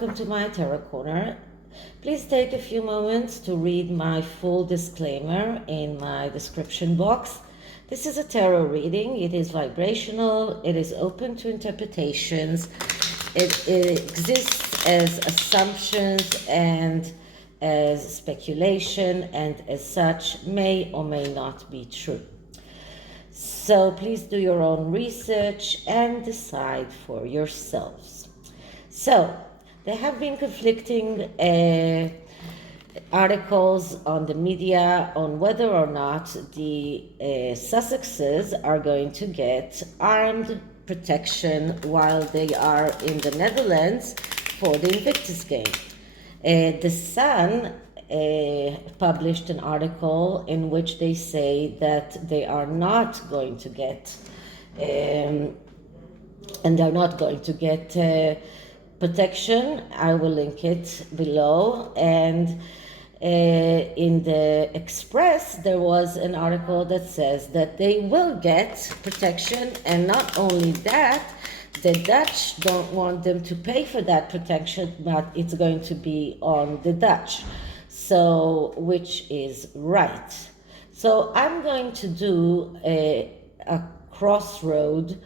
welcome to my Tarot Corner. Please take a few moments to read my full disclaimer in my description box. This is a tarot reading. It is vibrational. It is open to interpretations. It exists as assumptions and as speculation, and as such may or may not be true. So please do your own research and decide for yourselves. So there have been conflicting articles on the media on whether or not the Sussexes are going to get armed protection while they are in the Netherlands for the Invictus game. The Sun published an article in which they say that they are not going to get and they're not going to get protection. I will link it below. And in the Express there was an article that says that they will get protection, and not only that, the Dutch don't want them to pay for that protection, but it's going to be on the Dutch. So, which is right. So I'm going to do a crossroad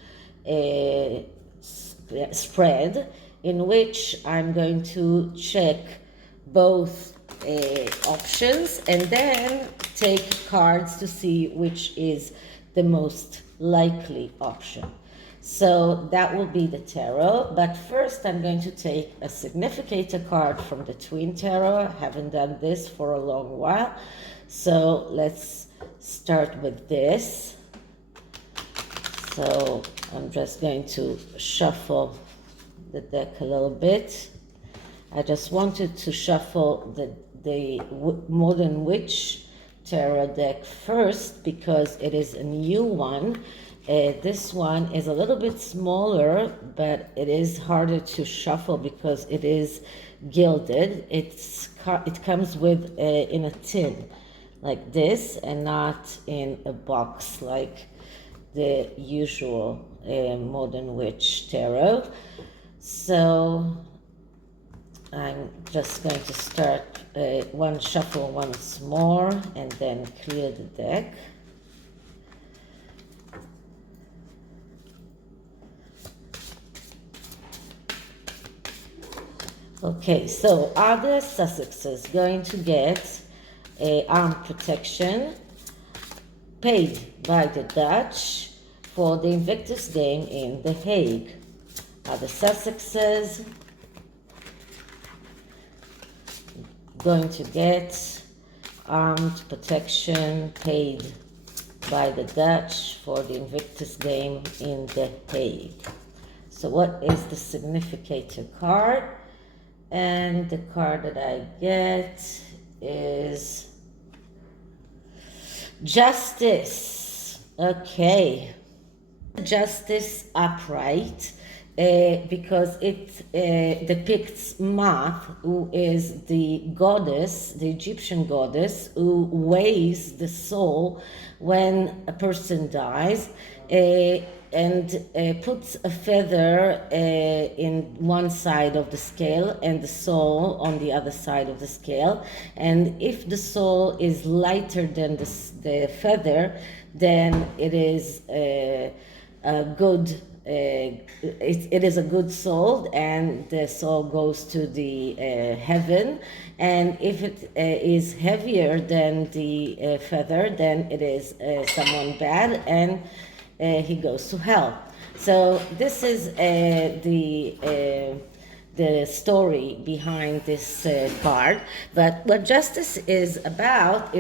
spread in which I'm going to check both options and then take cards to see which is the most likely option. So that will be the tarot, but first I'm going to take a significator card from the Twin Tarot. I haven't done this for a long while, so let's start with this. So I'm just going to shuffle the deck a little bit. I just wanted to shuffle the Morden Witch tarot deck first because it is a new one. This one is a little bit smaller, but it is harder to shuffle because it is gilded. It comes with in a tin like this, and not in a box like the usual Morden Witch tarot. So I'm just going to start one shuffle once more and then clear the deck. Okay, so are the Sussexes going to get armed protection paid by the Dutch for the Invictus game in The Hague? Are the Sussexes going to get armed protection paid by the Dutch for the Invictus game in The Hague? So what is the significator card? And the card that I get is Justice. Okay. Justice upright, because it depicts Maat, who is the goddess, the Egyptian goddess, who weighs the soul when a person dies, and puts a feather in one side of the scale and the soul on the other side of the scale. And if the soul is lighter than the feather, then it is a good it is a good soul, and the soul goes to the heaven. And if it is heavier than the feather, then it is someone bad, and he goes to hell. So this is the story behind this card. But what justice is about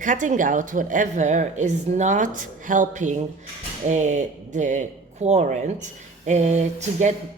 cutting out whatever is not helping the querent to get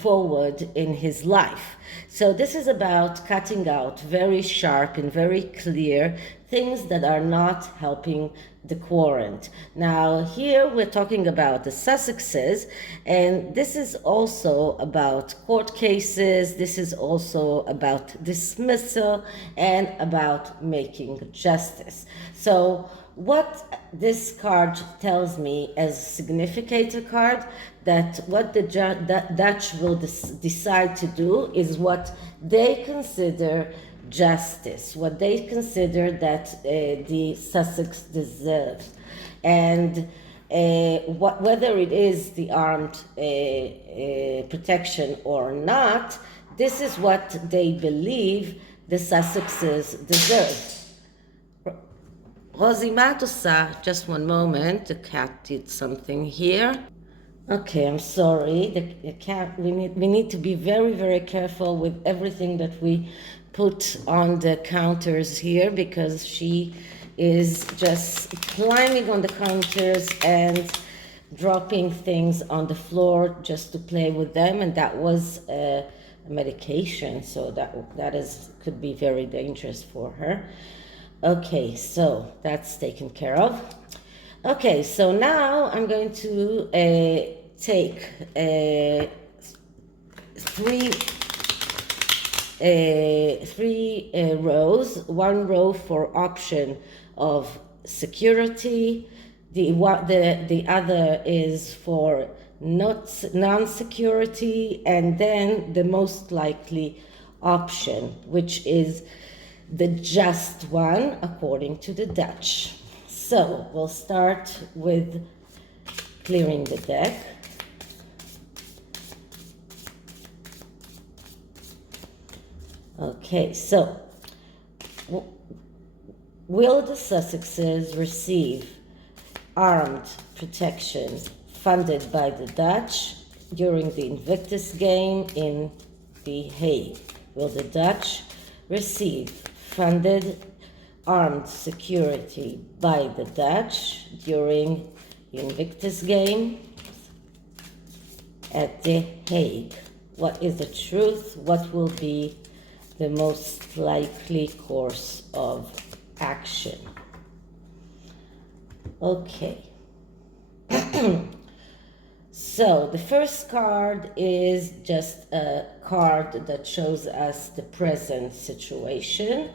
forward in his life. So this is about cutting out very sharp and very clear things that are not helping the querent. Now here we're talking about the Sussexes, and this is also about court cases. This is also about dismissal and about making justice. So what this card tells me as significator card, that what the Dutch will decide to do is what they consider justice, what they consider that the Sussex deserves. And whether it is the armed protection or not, this is what they believe the Sussexes deserve. Rosie, מה את עושה? Just one moment, the cat did something here. Okay, I'm sorry. The cat, we need to be very, very careful with everything that we put on the counters here, because she is just climbing on the counters and dropping things on the floor just to play with them, and that was a medication, so that could be very dangerous for her. Okay, so that's taken care of. Okay, so now I'm going to take three rows. One row for option of security. The other is for non-security, and then the most likely option, which is the just one according to the Dutch. So we'll start with clearing the deck. Okay, so will the Sussexes receive armed protection funded by the Dutch during the Invictus game in The Hague? Will the Dutch receive funded armed security by the Dutch during the Invictus game at The Hague? What is the truth? What will be the most likely course of action? Okay. So the first card is just a card that shows us the present situation,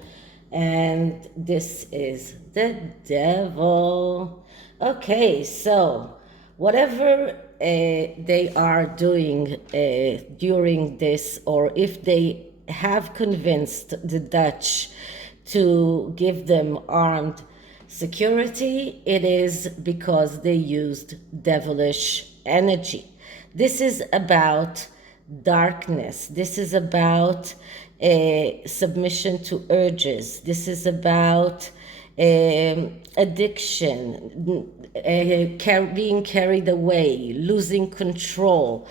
and this is the Devil. Okay, so whatever they are doing during this, or if they have convinced the Dutch to give them armed security, it is because they used devilish energy. This is about darkness. This is about submission to urges. This is about addiction, being carried away, losing control,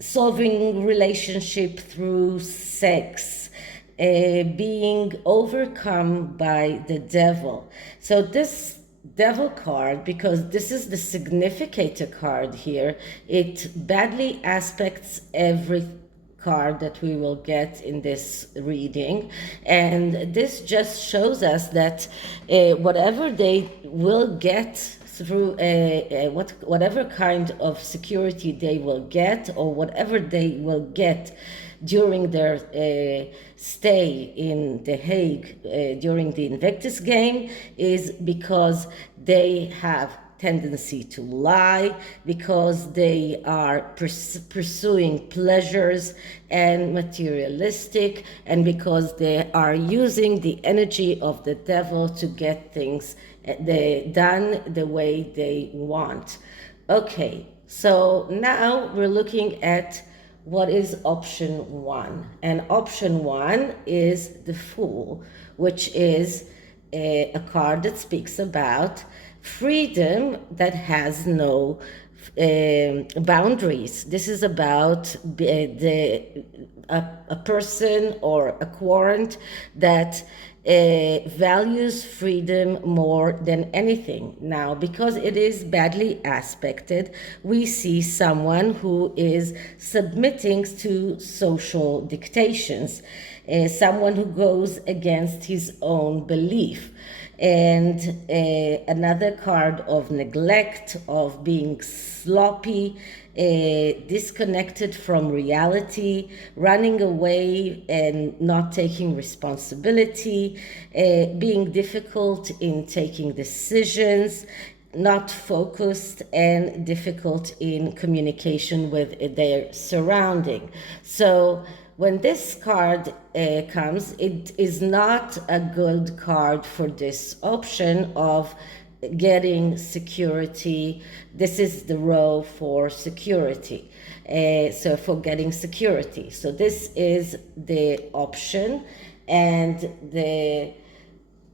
solving relationship through sex, being overcome by the devil. So this Devil card, because this is the significator card here, it badly aspects every card that we will get in this reading, and this just shows us that whatever they will get through whatever kind of security they will get, or whatever they will get during their stay in The Hague during the Invictus game, is because they have tendency to lie, because they are pursuing pleasures and materialistic, and because they are using the energy of the devil to get things done the way they want. Okay, so now we're looking at what is option one. And option one is the Fool, which is a card that speaks about freedom that has no boundaries. This is about a person or a querent that values freedom more than anything. Now, because it is badly aspected, we see someone who is submitting to social dictations, someone who goes against his own belief. and another card of neglect, of being sloppy, disconnected from reality, running away and not taking responsibility, being difficult in taking decisions, not focused, and difficult in communication with their surrounding. So when this card comes, it is not a good card for this option of getting security. This is the row for security. So for getting security. So this is the option, and the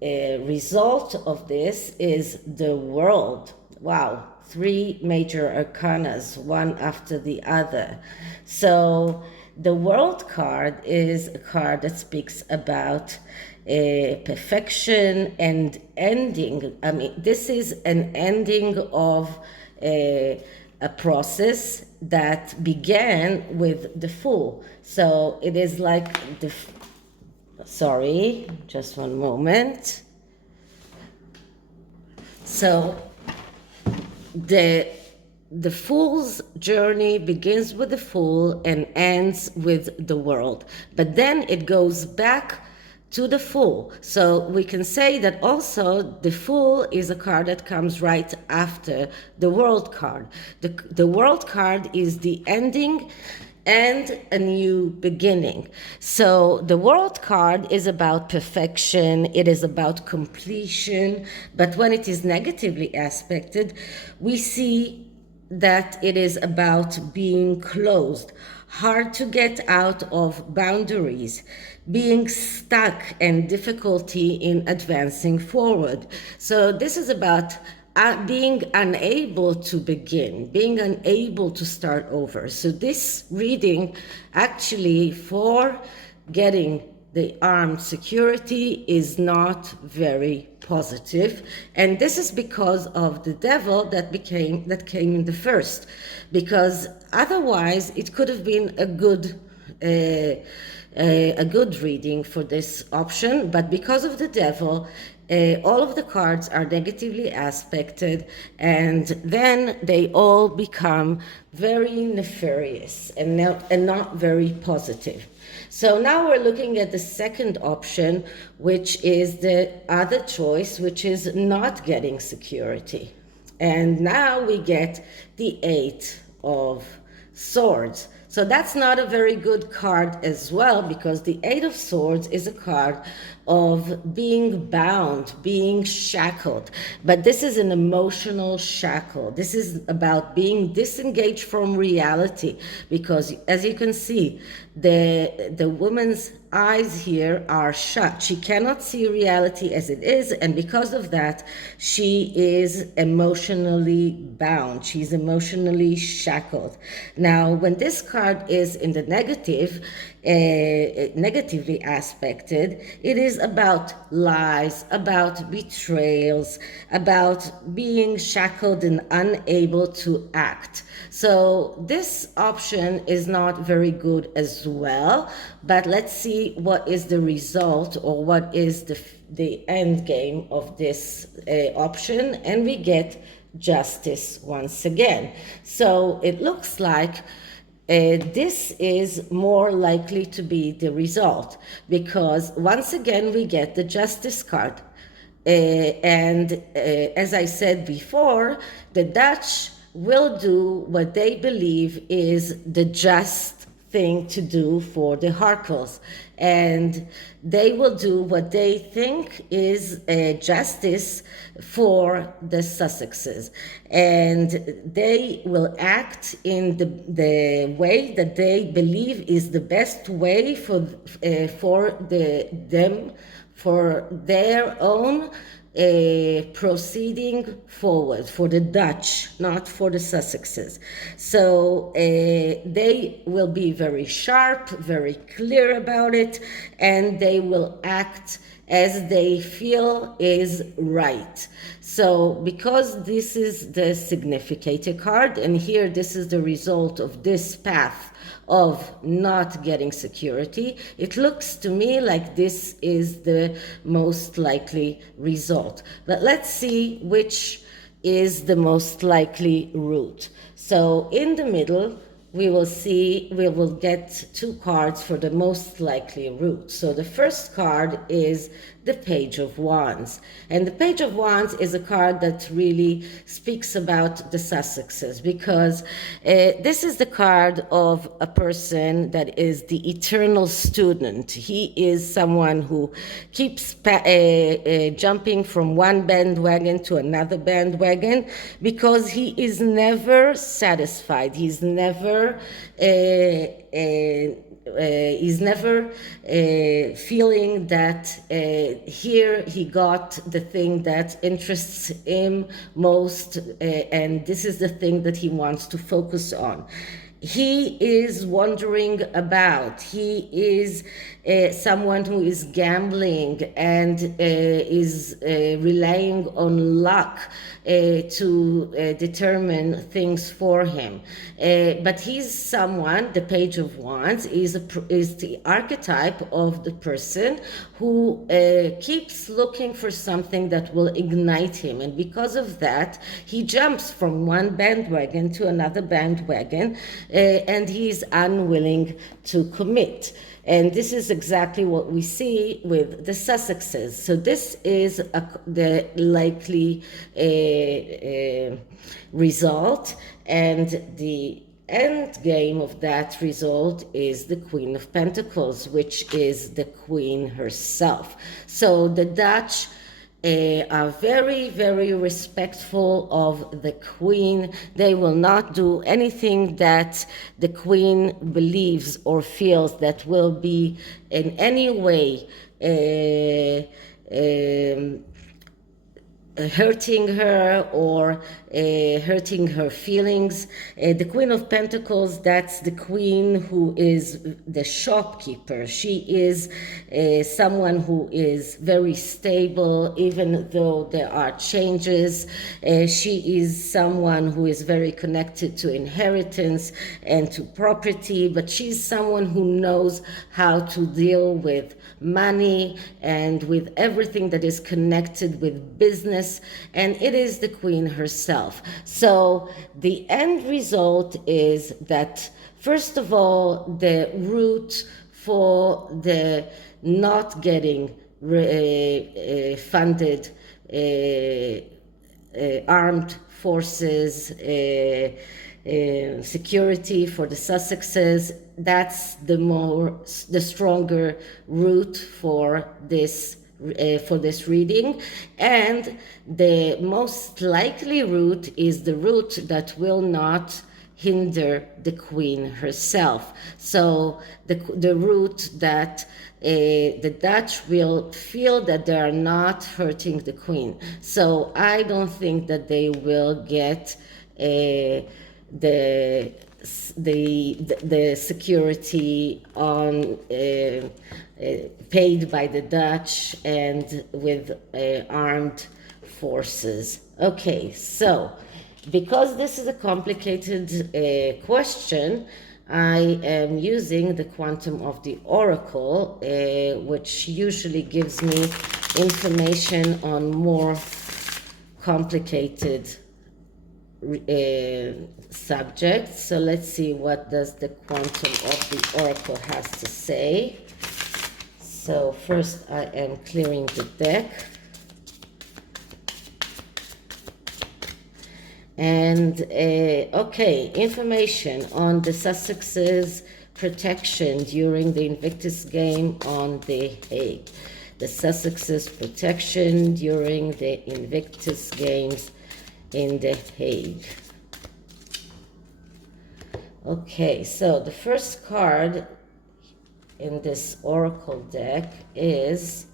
result of this is the World. Wow, 3 major arcanas, one after the other. So the World card is a card that speaks about perfection and ending. I mean, this is an ending of a process that began with the Fool. So it is like the... Sorry, just one moment. So the Fool's journey begins with the Fool and ends with the World, but then it goes back to the Fool. So we can say that also the Fool is a card that comes right after the World card. The World card is the ending and a new beginning. So the World card is about perfection, it is about completion, but when it is negatively aspected, we see that it is about being closed, hard to get out of boundaries, being stuck, and difficulty in advancing forward. So this is about being unable to begin, being unable to start over. So this reading actually for getting the armed security is not very positive, and this is because of the Devil that came in the first, because otherwise it could have been a good reading for this option, but because of the Devil, all of the cards are negatively aspected, and then they all become very nefarious and not very positive. So now we're looking at the second option, which is the other choice, which is not getting security. And now we get the 8 of Swords. So that's not a very good card as well, because the 8 of Swords is a card of being bound, being shackled. But this is an emotional shackle. This is about being disengaged from reality, because as you can see, the woman's eyes here are shut. She cannot see reality as it is, and because of that, she is emotionally bound. She's emotionally shackled. Now, when this card is in the negative, negatively aspected, it is about lies, about betrayals, about being shackled and unable to act. So this option is not very good as well, but let's see what is the result, or what is the end game of this option, and we get Justice once again. So it looks like this is more likely to be the result, because once again we get the Justice card. And as I said before, the Dutch will do what they believe is the just thing to do for the Harkles, and they will do what they think is justice for the Sussexes, and they will act in the way that they believe is the best way for their own proceeding forward, for the Dutch, not for the Sussexes. So they will be very sharp, very clear about it, and they will act as they feel is right. So because this is the significator card, and here this is the result of this path of not getting security, it looks to me like this is the most likely result. But let's see which is the most likely route. So in the middle, we will get two cards for the most likely route. So the first card is the Page of Wands. And the Page of Wands is a card that really speaks about the Sussexes, because this is the card of a person that is the eternal student. He is someone who keeps jumping from one bandwagon to another bandwagon, because he is never satisfied. He's never feeling that here he got the thing that interests him most, and this is the thing that he wants to focus on. He is wandering about. He is someone who is gambling and is relying on luck to determine things for him. But he's someone, the Page of Wands, is the archetype of the person who keeps looking for something that will ignite him. And because of that, he jumps from one bandwagon to another bandwagon, and he's unwilling to commit. And this is exactly what we see with the Sussexes. So this is the likely result, and the end game of that result is the Queen of Pentacles, which is the Queen herself. So the Dutch are very, very respectful of the Queen. They will not do anything that the Queen believes or feels that will be in any way hurting her or hurting her feelings. The Queen of Pentacles, that's the queen who is the shopkeeper. She is someone who is very stable, even though there are changes. She is someone who is very connected to inheritance and to property, but she's someone who knows how to deal with money and with everything that is connected with business, and it is the Queen herself. So the end result is that, first of all, the route for the not getting funded armed forces, security for the Sussexes, that's the stronger route for this reading. And the most likely route is the route that will not hinder the Queen herself. So the route that the Dutch will feel that they are not hurting the Queen. So I don't think that they will get the security on paid by the Dutch and with armed forces. Okay, so because this is a complicated question, I am using the Quantum of the Oracle, which usually gives me information on more complicated subjects. So let's see, what does the Quantum of the Oracle has to say. So first I am clearing the deck. And okay, information on the Sussexes' protection during the Invictus game on The Hague. The Sussexes' protection during the Invictus games in The Hague. Okay, so the first card in this oracle deck is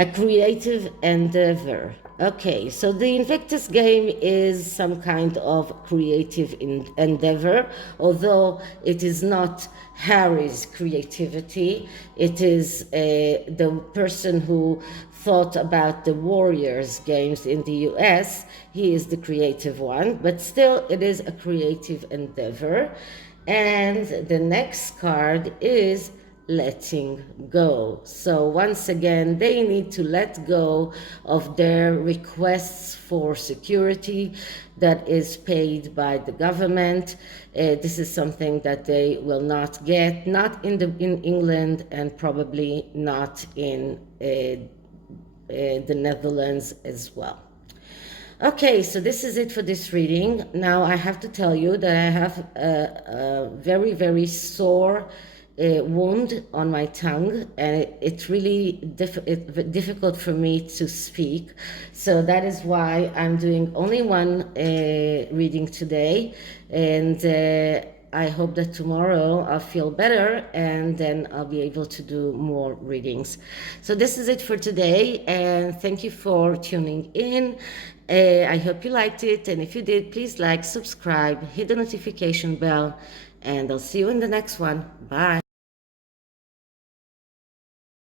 A creative endeavor. Okay, so the Invictus game is some kind of creative endeavor, although it is not Harry's creativity. It is the person who thought about the Warriors games in the US. He is the creative one, but still it is a creative endeavor. And the next card is letting go. So once again, they need to let go of their requests for security that is paid by the government. This is something that they will not get, not in England, and probably not in the Netherlands as well. Okay, so this is it for this reading. Now I have to tell you that I have a very, very sore wound on my tongue, and it's really difficult for me to speak. So that is why I'm doing only one reading today, and I hope that tomorrow I'll feel better and then I'll be able to do more readings. So this is it for today, and thank you for tuning in. I hope you liked it, and if you did, please like, subscribe, hit the notification bell, and I'll see you in the next one. Bye.